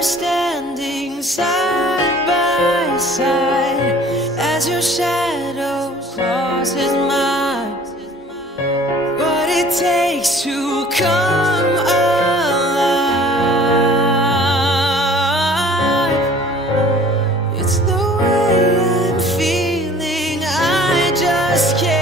we're standing side by side as your shadow crosses mine. What it takes to come alive. It's the way I'm feeling, I just can't